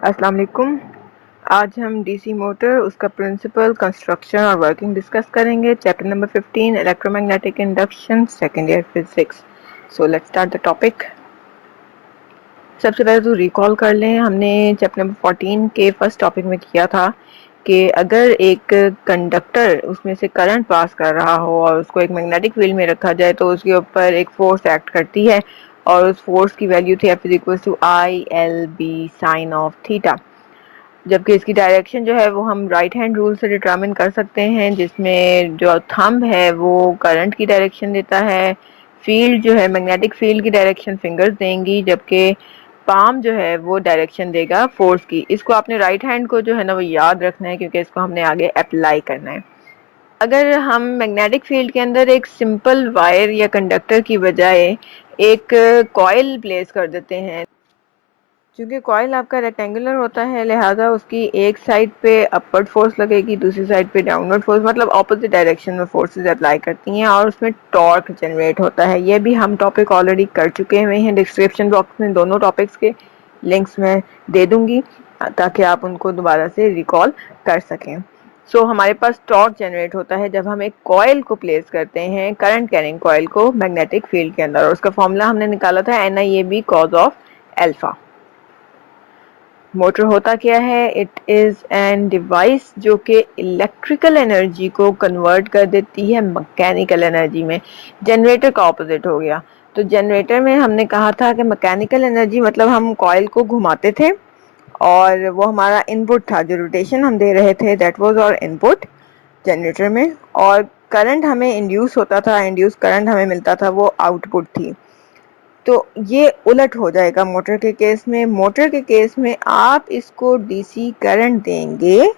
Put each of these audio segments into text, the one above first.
अस्सलाम वालेकुम। आज हम डीसी मोटर, उसका प्रिंसिपल, कंस्ट्रक्शन और वर्किंग डिस्कस करेंगे। Chapter number 15 electromagnetic induction, second year physics. So let's start the topic. सबसे पहले तो रिकॉल कर लें, हमने चैप्टर नंबर 14 के फर्स्ट टॉपिक में किया था कि अगर एक कंडक्टर उसमें से करंट पास कर रहा हो और उसको एक मैग्नेटिक फील्ड में रखा जाए तो उसके ऊपर एक फोर्स एक्ट करती है और उस फोर्स की वैल्यू थी F equal to I L B sine of theta. जबकि इसकी डायरेक्शन जो है वो हम राइट हैंड रूल से डिटरमिन कर सकते हैं, जिसमें जो थंब है वो करंट की डायरेक्शन देता है, फील्ड जो है मैग्नेटिक फील्ड की डायरेक्शन फिंगर्स देंगी, जबकि पाम जो है वो डायरेक्शन देगा फोर्स की। इसको आपने राइट हैंड को जो है ना वो याद रखना है, क्योंकि इसको हमने आगे अप्लाई करना है। अगर हम मैग्नेटिक फील्ड के अंदर एक सिंपल वायर या कंडक्टर की बजाय एक कॉइल प्लेस कर देते हैं, क्योंकि कॉइल आपका रेक्टेंगुलर होता है, लिहाजा उसकी एक साइड पे अपवर्ड फोर्स लगेगी, दूसरी साइड पे डाउनवर्ड फोर्स, मतलब ऑपोजिट डायरेक्शन में फोर्सेस अप्लाई करती हैं और उसमें टॉर्क जनरेट होता है। ये भी हम टॉपिक ऑलरेडी कर चुके हुए हैं। डिस्क्रिप्शन बॉक्स में दोनों टॉपिक्स के लिंक्स मैं दे दूंगी ताकि आप उनको दोबारा से रिकॉल कर सकें। हमारे पास टॉर्क जनरेट होता है जब हम एक कॉइल को प्लेस करते हैं, करंट कैरिंग कॉइल को, मैग्नेटिक फील्ड के अंदर, और उसका फॉर्मूला हमने निकाला था NIAB cause of alpha. Motor होता क्या है? इट इज एन डिवाइस जो कि इलेक्ट्रिकल एनर्जी को कन्वर्ट कर देती है मैकेनिकल एनर्जी में। जनरेटर का ऑपोजिट हो गया। तो जनरेटर में हमने कहा था कि मैकेनिकल एनर्जी मतलब हम कॉइल को घुमाते थे और वो हमारा इनपुट था, जो रोटेशन हम दे रहे थे that was our input generator में, और करंट हमें इंड्यूस होता था, इंड्यूस करंट हमें मिलता था, वो आउटपुट थी। तो ये उलट हो जाएगा मोटर के केस में। मोटर के केस में आप इसको डीसी करंट देंगे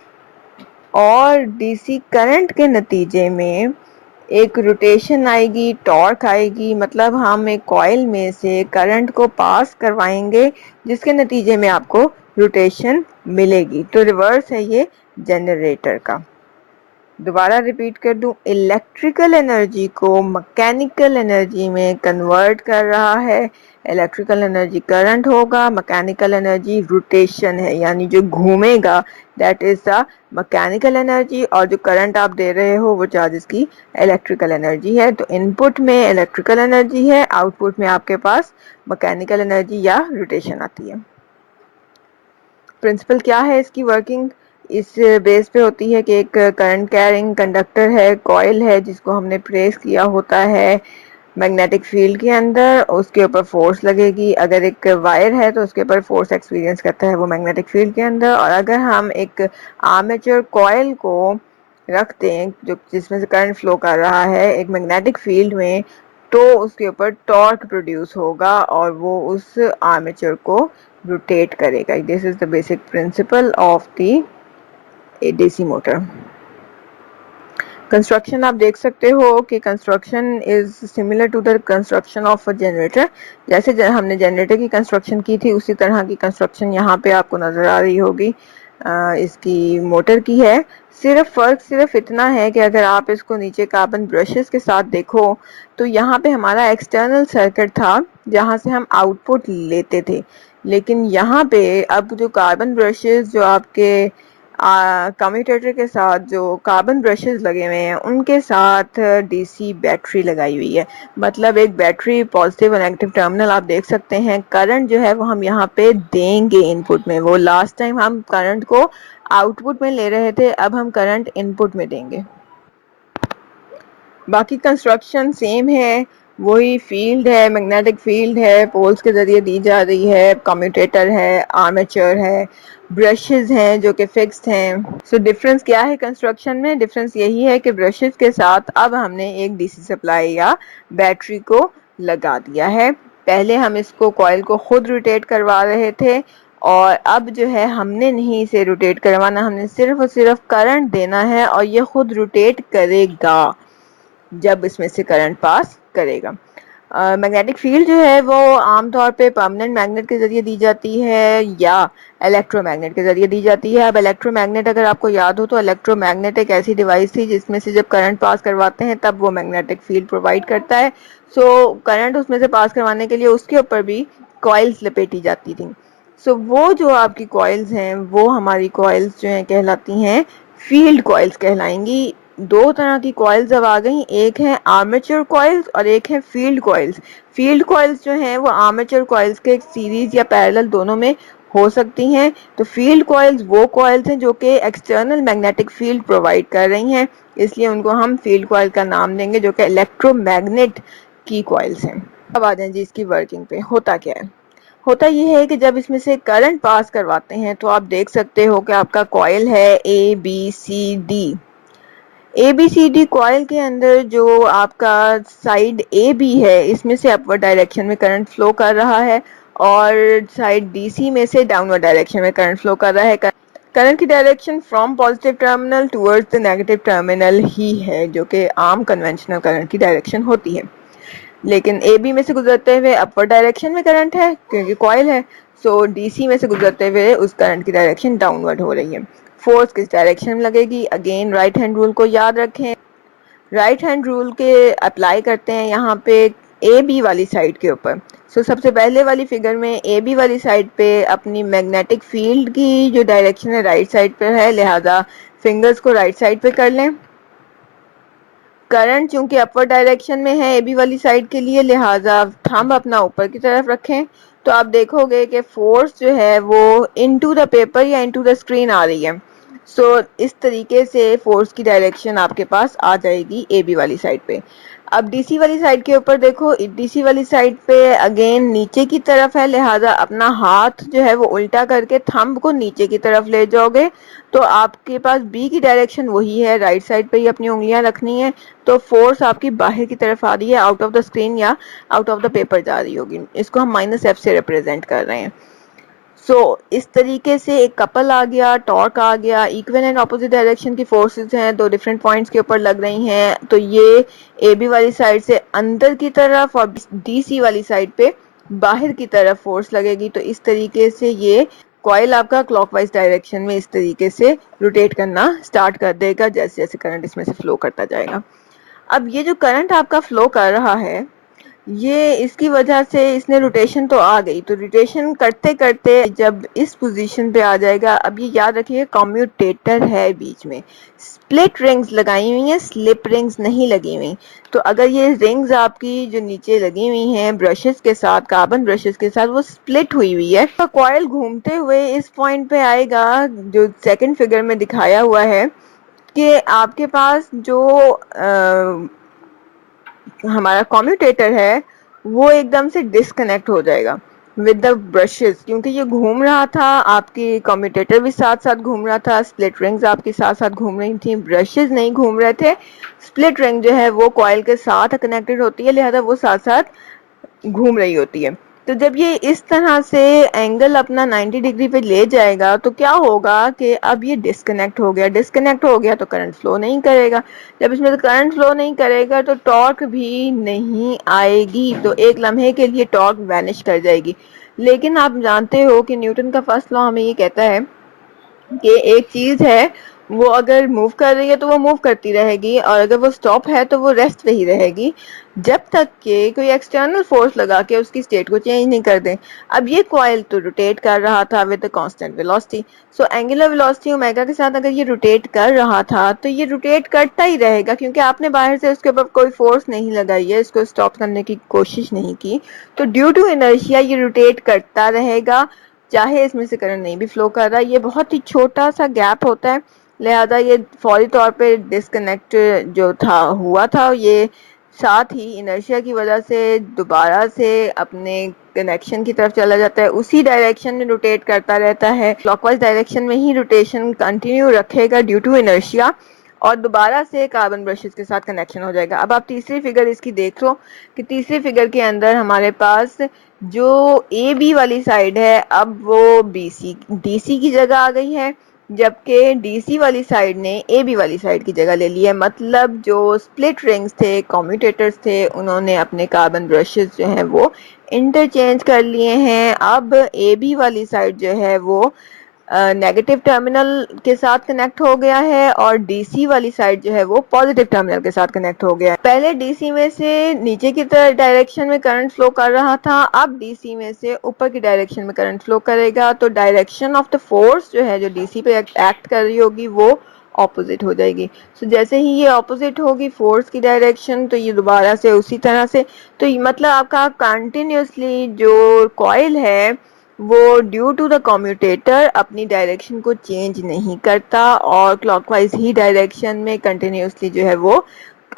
और डीसी करंट के नतीजे में एक रोटेशन आएगी, टॉर्क आएगी, मतलब हम एक कॉइल में से करंट को पास करवाएंगे जिसके नतीजे में आपको रोटेशन मिलेगी। तो रिवर्स है ये जनरेटर का। दोबारा रिपीट कर दूं, इलेक्ट्रिकल एनर्जी को मैकेनिकल एनर्जी में कन्वर्ट कर रहा है। इलेक्ट्रिकल एनर्जी करंट होगा, मैकेनिकल एनर्जी रोटेशन है, यानी जो घूमेगा that is the mechanical energy, और जो करंट आप दे रहे हो वो चार्जेस की इलेक्ट्रिकल एनर्जी है। तो इनपुट में इलेक्ट्रिकल एनर्जी है, आउटपुट में आपके पास मैकेनिकल एनर्जी या रोटेशन आती है। प्रिंसिपल क्या है इसकी वर्किंग? इस बेस पे होती है कि एक करंट कैरिंग कंडक्टर है, कॉइल है, जिसको हमने प्लेस किया होता है मैग्नेटिक फील्ड के अंदर, उसके ऊपर फोर्स लगेगी। अगर एक वायर है तो उसके ऊपर फोर्स एक्सपीरियंस करता है वो मैग्नेटिक फील्ड के अंदर, और अगर हम एक आर्मेचर कॉइल को रखते हैं जो जिसमें से करंट फ्लो कर रहा है एक मैग्नेटिक फील्ड में, तो उसके ऊपर टॉर्क प्रोड्यूस होगा और वो उस आर्मेचर को रोटेट करेगा। This is the basic principle of the DC motor. Construction आप देख सकते हो कि construction is similar to the construction of a generator. जैसे हमने जनरेटर की कंस्ट्रक्शन की थी उसी तरह की कंस्ट्रक्शन यहाँ पे आपको नजर आ रही होगी। इसकी मोटर की है। फर्क सिर्फ इतना है कि अगर आप इसको नीचे कार्बन ब्रशेस के साथ देखो तो यहाँ पे हमारा एक्सटर्नल सर्किट था जहाँ से हम आउटपुट लेते थे, लेकिन यहाँ पे अब जो कार्बन ब्रशेस जो आपके कम्यूटेटर के साथ जो कार्बन ब्रशेस लगे हुए हैं उनके साथ डीसी बैटरी लगाई हुई है। मतलब एक बैटरी पॉजिटिव और नेगेटिव टर्मिनल आप देख सकते हैं। करंट जो है वो हम यहाँ पे देंगे इनपुट में। वो लास्ट टाइम हम करंट को आउटपुट में ले रहे थे, अब हम करंट इनपुट में देंगे। बाकी कंस्ट्रक्शन सेम है, वही फील्ड है, मैग्नेटिक फील्ड है, पोल्स के जरिए दी जा रही है, कम्यूटेटर है, आर्मेचर है, ब्रशेस हैं जो कि फिक्स्ड हैं। सो डिफरेंस क्या है कंस्ट्रक्शन में? डिफरेंस यही है कि ब्रशेस के साथ अब हमने एक डीसी सप्लाई या बैटरी को लगा दिया है। पहले हम इसको कॉइल को खुद रोटेट करवा रहे थे और अब जो है हमने नहीं इसे रोटेट करवाना, हमने सिर्फ और सिर्फ करंट देना है और ये खुद रोटेट करेगा जब इसमें से करंट पास करेगा। मैग्नेटिक फील्ड जो है वो आमतौर पे परमानेंट मैग्नेट के जरिए दी जाती है या इलेक्ट्रोमैग्नेट के जरिए दी जाती है। अब इलेक्ट्रोमैग्नेट अगर आपको याद हो तो इलेक्ट्रोमैग्नेट एक ऐसी डिवाइस थी जिसमें से जब करंट पास करवाते हैं तब वो मैग्नेटिक फील्ड प्रोवाइड करता है। सो करंट उसमें से पास करवाने के लिए उसके ऊपर भी कॉइल्स लपेटी जाती थी। सो वो जो आपकी कॉइल्स हैं वो हमारी कॉइल्स जो हैं कहलाती हैं फील्ड कॉइल्स कहलाएंगी। दो तरह की कॉइल्स अब आ गई, एक है आर्मेचर कॉइल्स और एक है फील्ड कॉइल्स। फील्ड कॉइल्स जो हैं वो आर्मेचर कॉइल्स के एक सीरीज या पैरेलल दोनों में हो सकती हैं। तो फील्ड कॉइल्स वो कॉइल्स हैं जो कि एक्सटर्नल मैग्नेटिक फील्ड प्रोवाइड कर रही हैं, इसलिए उनको हम फील्ड कॉइल का नाम देंगे, जो कि इलेक्ट्रोमैग्नेट की कॉइल्स हैं। अब आ जाएं जी इसकी वर्किंग पे। होता क्या है? होता यह है कि जब इसमें से करंट पास करवाते हैं तो आप देख सकते हो कि आपका कॉइल है A B C D. A B C D coil के अंदर जो आपका साइड ए बी है इसमें से अपवर्ड डायरेक्शन में करंट फ्लो कर रहा है और साइड डी सी में से डाउनवर्ड डायरेक्शन में करंट फ्लो कर रहा है। करंट की direction from positive terminal towards the negative terminal ही है, जो कि आम कन्वेंशनल करंट की डायरेक्शन होती है। लेकिन ए बी में से गुजरते हुए अपवर्ड डायरेक्शन में करंट है क्योंकि कॉइल है, सो डीसी में से गुजरते हुए उस करंट की डायरेक्शन डाउनवर्ड हो रही है। फोर्स किस डायरेक्शन में लगेगी? अगेन राइट हैंड रूल को याद रखें। राइट हैंड रूल के अप्लाई करते हैं यहाँ पे ए बी वाली साइड के ऊपर। सो सबसे पहले वाली फिगर में ए बी वाली साइड पे अपनी मैग्नेटिक फील्ड की जो डायरेक्शन है राइट साइड पे है, लिहाजा फिंगर्स को राइट साइड पे कर लें। करंट चूंकि अपवर्ड डायरेक्शन में है ए बी वाली साइड के लिए, लिहाजा थंब अपना ऊपर की तरफ रखें तो आप देखोगे कि फोर्स जो है वो इनटू द पेपर या इनटू द स्क्रीन आ रही है। सो इस तरीके से फोर्स की डायरेक्शन आपके पास आ जाएगी ए बी वाली साइड पे। अब डीसी वाली साइड के ऊपर देखो, डीसी वाली साइड पे अगेन नीचे की तरफ है, लिहाजा अपना हाथ जो है वो उल्टा करके थंब को नीचे की तरफ ले जाओगे तो आपके पास बी की डायरेक्शन वही है, राइट साइड पे ही अपनी उंगलियां रखनी है। तो फोर्स आपकी बाहर की तरफ आ रही है, आउट ऑफ द स्क्रीन या आउट ऑफ द पेपर जा रही होगी। इसको हम -F से रिप्रेजेंट कर रहे हैं। इस तरीके से एक कपल आ गया, टॉर्क आ गया, इक्वल एंड ऑपोजिट डायरेक्शन की फोर्सेस हैं, दो डिफरेंट पॉइंट्स के ऊपर लग रही हैं। तो ये ए बी वाली साइड से अंदर की तरफ और डी सी वाली साइड पे बाहर की तरफ फोर्स लगेगी। तो इस तरीके से ये कॉइल आपका क्लॉकवाइज डायरेक्शन में इस तरीके से रोटेट करना स्टार्ट कर देगा जैसे जैसे करंट इसमें से फ्लो करता जाएगा। अब ये जो करंट आपका फ्लो कर रहा है, ये इसकी वजह से इसने रोटेशन तो आ गई, तो रोटेशन करते करते जब इस पोजीशन पे आ जाएगा, अब ये याद रखिए कम्यूटेटर है बीच में, स्प्लिट रिंग्स लगाई हुई हैं, स्लिप रिंग्स नहीं लगी हुई। तो अगर ये रिंग्स आपकी जो नीचे लगी हुई हैं ब्रशेस के साथ, कार्बन ब्रशेस के साथ, वो स्प्लिट हुई हुई है तो कॉइल घूमते हुए इस पॉइंट पे आएगा जो सेकंड फिगर में दिखाया हुआ है कि आपके पास जो हमारा कम्यूटेटर है वो एकदम से डिस्कनेक्ट हो जाएगा विद द ब्रशेस, क्योंकि ये घूम रहा था, आपकी कम्यूटेटर भी साथ साथ घूम रहा था, स्प्लिट रिंग्स आपके साथ साथ घूम रही थी, ब्रशेस नहीं घूम रहे थे। स्प्लिट रिंग जो है वो कॉइल के साथ कनेक्टेड होती है, लिहाजा वो साथ साथ घूम रही होती है। तो जब ये इस तरह से एंगल अपना 90 डिग्री पे ले जाएगा तो क्या होगा कि अब ये डिस्कनेक्ट हो गया। डिस्कनेक्ट हो गया तो करंट फ्लो नहीं करेगा, जब इसमें करंट फ्लो नहीं करेगा तो टॉर्क भी नहीं आएगी, तो एक लम्हे के लिए टॉर्क वैनिश कर जाएगी। लेकिन आप जानते हो कि न्यूटन का फर्स्ट लॉ हमें ये कहता है कि एक चीज है वो अगर मूव कर रही है तो वो मूव करती रहेगी, और अगर वो स्टॉप है तो वो रेस्ट पे ही रहेगी जब तक कि कोई एक्सटर्नल फोर्स लगा के उसकी स्टेट को चेंज नहीं कर दे। अब ये कॉइल तो रोटेट कर रहा था with constant velocity, so angular velocity omega के साथ अगर ये रोटेट कर रहा था तो ये रोटेट करता ही रहेगा, क्योंकि आपने बाहर से उसके ऊपर कोई फोर्स नहीं लगाई है, इसको स्टॉप करने की कोशिश नहीं की। तो ड्यू टू इनर्शिया ये रोटेट करता रहेगा चाहे इसमें से करंट नहीं भी फ्लो कर रहा है। ये बहुत ही छोटा सा गैप होता है, लिहाजा ये फौरी तौर पे डिस्कनेक्ट जो था हुआ था, ये साथ ही इनर्शिया की वजह से दोबारा से अपने कनेक्शन की तरफ चला जाता है, उसी डायरेक्शन में रोटेट करता रहता है, क्लॉकवाइज डायरेक्शन में ही रोटेशन कंटिन्यू रखेगा ड्यू टू इनर्शिया, और दोबारा से कार्बन ब्रशेस के साथ कनेक्शन हो जाएगा। अब आप तीसरी फिगर इसकी देख लो कि तीसरी फिगर के अंदर हमारे पास जो ए बी वाली साइड है अब वो बीसी डीसी की जगह आ गई है, जबकि डीसी वाली साइड ने ए बी वाली साइड की जगह ले ली है। मतलब जो स्प्लिट रिंग्स थे, कम्यूटेटर्स थे, उन्होंने अपने कार्बन ब्रशेस जो हैं वो इंटरचेंज कर लिए हैं। अब ए बी वाली साइड जो है वो नेगेटिव टर्मिनल के साथ कनेक्ट हो गया है और डीसी वाली साइड जो है वो पॉजिटिव टर्मिनल के साथ कनेक्ट हो गया है। पहले डीसी में से नीचे की तरफ डायरेक्शन में करंट फ्लो कर रहा था, अब डीसी में से ऊपर की डायरेक्शन में करंट फ्लो करेगा, तो डायरेक्शन ऑफ द फोर्स जो है जो डीसी पे एक्ट कर रही होगी वो ऑपोजिट हो जाएगी। सो जैसे ही ये ऑपोजिट होगी फोर्स की डायरेक्शन, तो ये दोबारा से उसी तरह से, तो मतलब आपका कंटिन्यूसली जो कॉइल है वो ड्यू टू द कम्यूटेटर अपनी डायरेक्शन को चेंज नहीं करता और क्लॉकवाइज ही डायरेक्शन में कंटिन्यूसली जो है वो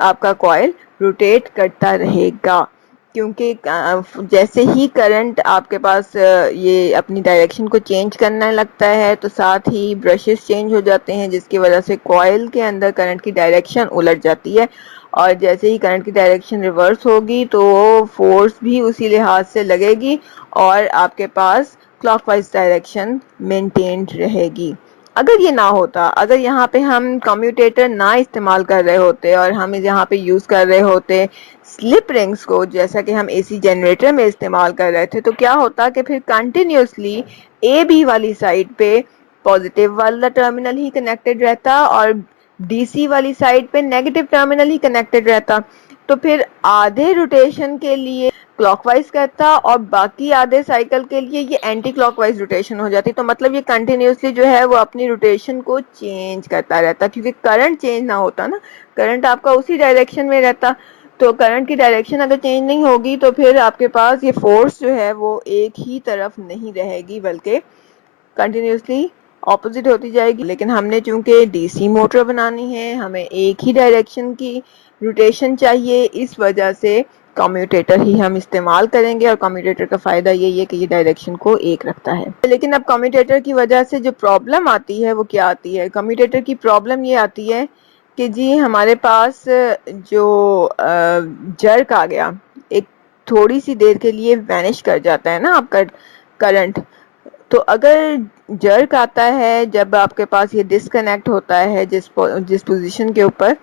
आपका कॉइल रोटेट करता रहेगा। क्योंकि जैसे ही करंट आपके पास ये अपनी डायरेक्शन को चेंज करने लगता है तो साथ ही ब्रशेस चेंज हो जाते हैं, जिसकी वजह से कॉइल के अंदर करंट की डायरेक्शन उलट जाती है और जैसे ही करंट की डायरेक्शन रिवर्स होगी तो फोर्स भी उसी लिहाज से लगेगी और आपके पास क्लॉकवाइज डायरेक्शन मेंटेन्ड रहेगी। अगर ये ना होता, अगर यहाँ पे हम कम्यूटेटर ना इस्तेमाल कर रहे होते और हम यहाँ पे यूज कर रहे होते स्लिप रिंग्स को, जैसा कि हम एसी जनरेटर में इस्तेमाल कर रहे थे, तो क्या होता कि फिर कंटिन्यूसली ए बी वाली साइड पे पॉजिटिव वाला टर्मिनल ही कनेक्टेड रहता और डीसी वाली साइड पे नेगेटिव टर्मिनल ही कनेक्टेड रहता। तो फिर आधे रोटेशन के लिए क्लॉकवाइज करता और बाकी आधे साइकिल के लिए ये एंटी क्लॉकवाइज रोटेशन हो जाती। तो मतलब ये कंटिन्यूसली जो है वो अपनी रोटेशन को चेंज करता रहता, क्योंकि करंट चेंज ना होता ना, करंट आपका उसी डायरेक्शन में रहता। तो करंट की डायरेक्शन अगर चेंज नहीं होगी तो फिर आपके पास ये फोर्स जो है वो एक ही तरफ नहीं रहेगी बल्कि कंटिन्यूसली ऑपोजिट होती जाएगी। लेकिन हमने चूंकि डीसी मोटर बनानी है, हमें एक ही डायरेक्शन की रोटेशन चाहिए, इस वजह से कम्यूटेटर ही हम इस्तेमाल करेंगे और कम्यूटेटर का फायदा यही है कि ये डायरेक्शन को एक रखता है। लेकिन अब कम्यूटेटर की वजह से जो प्रॉब्लम आती है वो क्या आती है? कम्यूटेटर की प्रॉब्लम ये आती है कि जी हमारे पास जो जर्क आ गया, एक थोड़ी सी देर के लिए वैनिश कर जाता है ना आपका करंट। तो अगर जर्क आता है जब आपके पास ये डिस्कनेक्ट होता है, जिस पोजीशन के ऊपर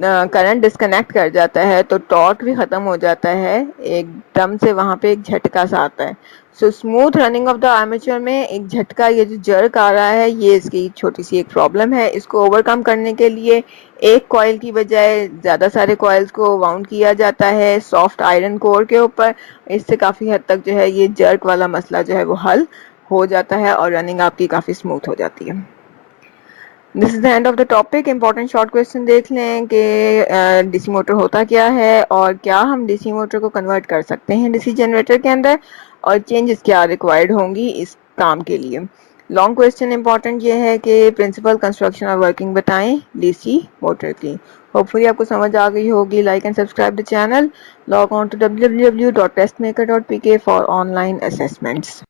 करंट डिस्कनेक्ट कर जाता है, तो टॉर्क भी खत्म हो जाता है, एकदम से वहां पे एक झटका सा आता है। So smooth running of the armature में एक झटका, ये जो जर्क आ रहा है, ये इसकी छोटी सी एक प्रॉब्लम है। इसको ओवरकम करने के लिए एक कॉइल की बजाय ज्यादा सारे कॉइल्स को वाउंड किया जाता है सॉफ्ट आयरन कोर के ऊपर। इससे काफी हद तक जो है ये जर्क वाला मसला जो है वो हल हो जाता है और रनिंग आपकी काफी स्मूथ हो जाती है। This is the end of the topic. Important short question देख लें कि डीसी मोटर होता क्या है और क्या हम डीसी मोटर को कन्वर्ट कर सकते हैं डीसी जनरेटर के अंदर और चेंजेस क्या रिक्वायर्ड होंगी इस काम के लिए। लॉन्ग क्वेश्चन इंपॉर्टेंट ये है कि प्रिंसिपल कंस्ट्रक्शन और वर्किंग बताएं डीसी मोटर की। होपफुली आपको समझ आ गई होगी। Like and subscribe the channel. Log on to www.testmaker.pk for online assessments.